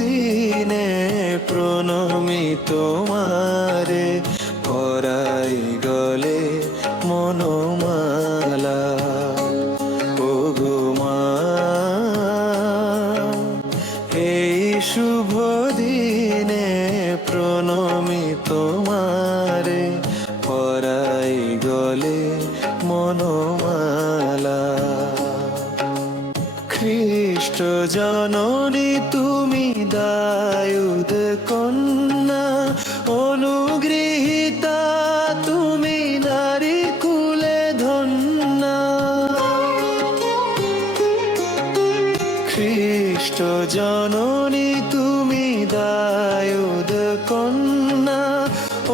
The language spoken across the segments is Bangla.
দিনে প্রণমি তোমারে, পরাই গলে মনোমালা। ও গো মা, এই শুভ দিনে প্রণমি তোমারে, পরাই গলে মনোমালা। খ্রিষ্ট জননী তুমি দায়ুদ কন্যা, অনুগৃহীতা তুমি নারী কুলে ধন্যা। খ্রিষ্ট জননী তুমি দায়ুদ কন্যা,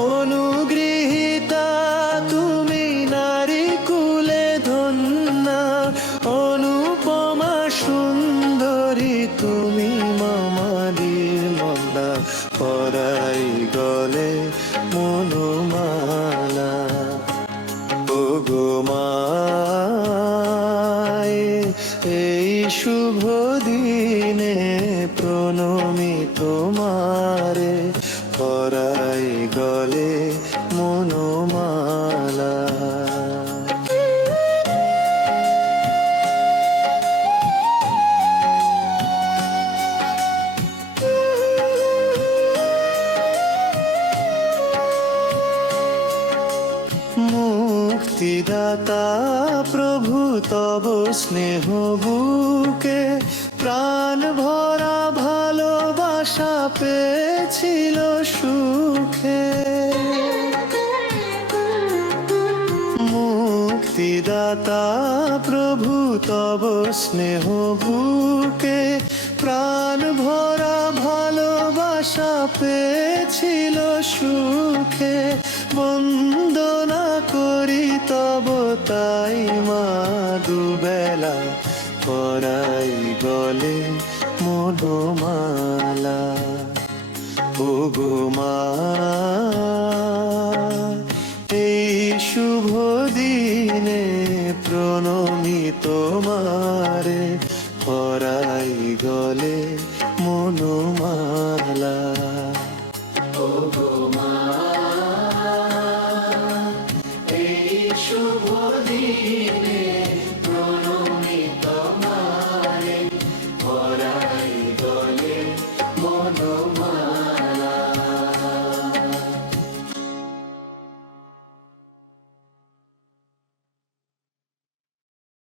অনুগৃহীতা তুমি নারী কুলে ধন্যা। অনুপমা সুন্দরী তুমি মামাদির মন্দা, পরাই গলে মনোমালা। ও গো মা, এই শুভ দিনে প্রণমি তোমারে, পরাই গলে মনোমালা। মুক্তিদাতা প্রভু তব স্নেহ বুকে, প্রাণ ভরা ভালোবাসা পেয়েছিল সুখে। মুক্তিদাতা প্রভু তব স্নেহ বুকে, প্রাণ ভরা ভালোবাসা পেয়েছিল সুখে। বন্দনা করি তব তাই মা দুবেলা, পরাই গলে মনোমালা। ও গো মা, এই শুভ দিনে প্রণমি তোমারে, পরাই গলে মনোমালা।